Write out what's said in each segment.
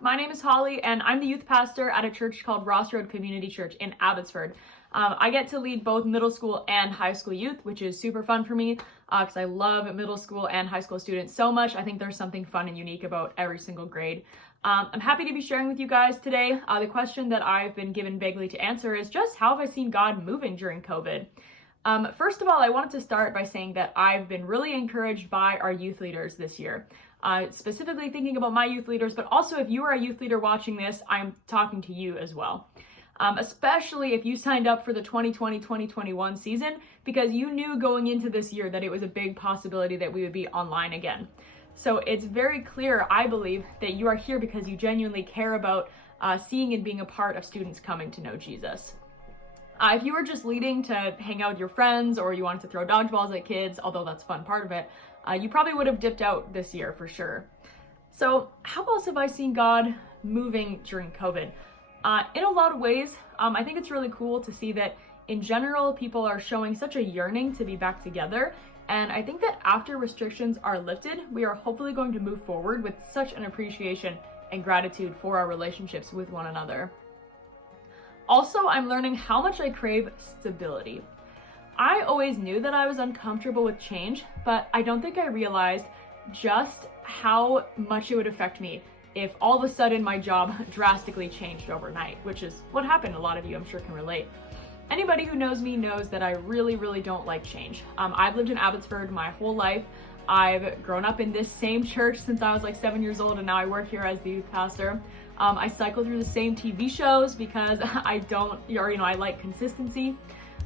My name is Holly, and I'm the youth pastor at a church called Ross Road Community Church in Abbotsford. I get to lead both middle school and high school youth, which is super fun for me because I love middle school and high school students so much. I think there's something fun and unique about every single grade. I'm happy to be sharing with you guys today. The question that I've been given vaguely to answer is just how have I seen God moving during COVID? First of all, I wanted to start by saying that I've been really encouraged by our youth leaders this year. Specifically thinking about my youth leaders, but also if you are a youth leader watching this, I'm talking to you as well. Especially if you signed up for the 2020-2021 season, because you knew going into this year that it was a big possibility that we would be online again. So it's very clear, I believe, that you are here because you genuinely care about seeing and being a part of students coming to know Jesus. If you were just leading to hang out with your friends or you wanted to throw dodgeballs at kids, although that's a fun part of it, you probably would have dipped out this year for sure. So how else have I seen God moving during COVID? In a lot of ways, I think it's really cool to see that in general, people are showing such a yearning to be back together. And I think that after restrictions are lifted, we are hopefully going to move forward with such an appreciation and gratitude for our relationships with one another. Also, I'm learning how much I crave stability. I always knew that I was uncomfortable with change, but I don't think I realized just how much it would affect me if all of a sudden my job drastically changed overnight, which is what happened. A lot of you, I'm sure, can relate. Anybody who knows me knows that I really don't like change. I've lived in Abbotsford my whole life. I've grown up in this same church since I was like 7 years old, and now I work here as the youth pastor. I cycle through the same TV shows because I like consistency.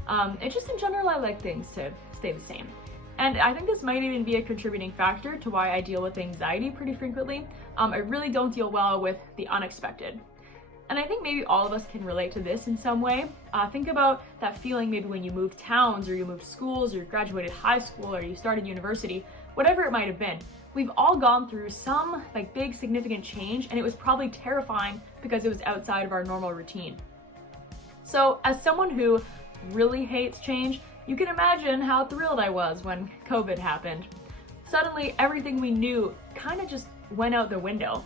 And just in general, I like things to stay the same. And I think this might even be a contributing factor to why I deal with anxiety pretty frequently. I really don't deal well with the unexpected. And I think maybe all of us can relate to this in some way. Think about that feeling maybe when you moved towns or you moved schools or you graduated high school or you started university, whatever it might have been. We've all gone through some big significant change, and it was probably terrifying because it was outside of our normal routine. So as someone who really hates change, you can imagine how thrilled I was when COVID happened. Suddenly, everything we knew kind of just went out the window.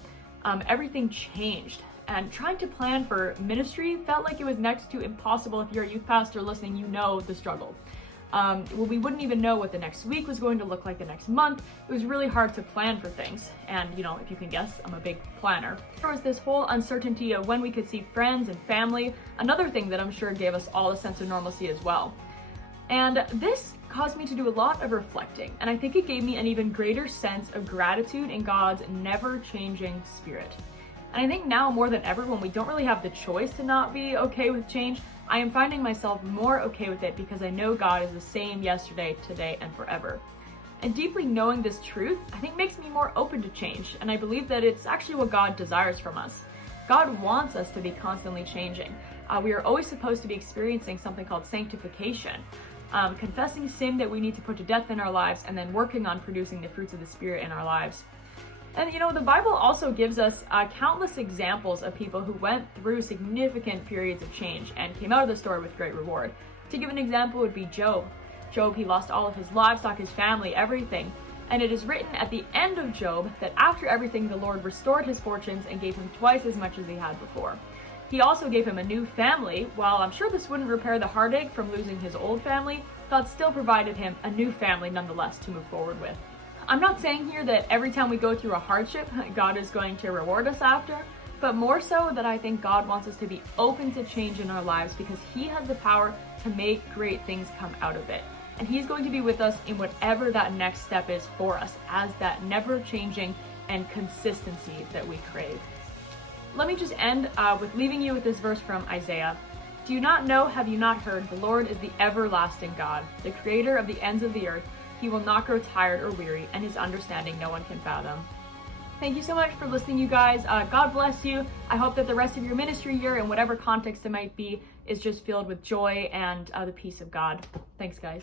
Everything changed, and trying to plan for ministry felt like it was next to impossible. If you're a youth pastor listening, you know the struggle. We wouldn't even know what the next week was going to look like the next month. It was really hard to plan for things. And if you can guess, I'm a big planner. There was this whole uncertainty of when we could see friends and family, another thing that I'm sure gave us all a sense of normalcy as well. And this caused me to do a lot of reflecting, and I think it gave me an even greater sense of gratitude in God's never-changing spirit. And I think now more than ever, when we don't really have the choice to not be okay with change, I am finding myself more okay with it because I know God is the same yesterday, today, and forever. And deeply knowing this truth, I think makes me more open to change, and I believe that it's actually what God desires from us. God wants us to be constantly changing. We are always supposed to be experiencing something called sanctification, confessing sin that we need to put to death in our lives, and then working on producing the fruits of the Spirit in our lives. And the Bible also gives us countless examples of people who went through significant periods of change and came out of the story with great reward. To give an example would be Job. Job, he lost all of his livestock, his family, everything. And it is written at the end of Job that after everything, the Lord restored his fortunes and gave him twice as much as he had before. He also gave him a new family. While I'm sure this wouldn't repair the heartache from losing his old family, God still provided him a new family nonetheless to move forward with. I'm not saying here that every time we go through a hardship, God is going to reward us after, but more so that I think God wants us to be open to change in our lives because He has the power to make great things come out of it. And He's going to be with us in whatever that next step is for us as that never-changing and consistency that we crave. Let me just end with leaving you with this verse from Isaiah. Do you not know, have you not heard, the Lord is the everlasting God, the creator of the ends of the earth. He will not grow tired or weary, and His understanding no one can fathom. Thank you so much for listening, you guys. God bless you. I hope that the rest of your ministry year, in whatever context it might be, is just filled with joy and the peace of God. Thanks, guys.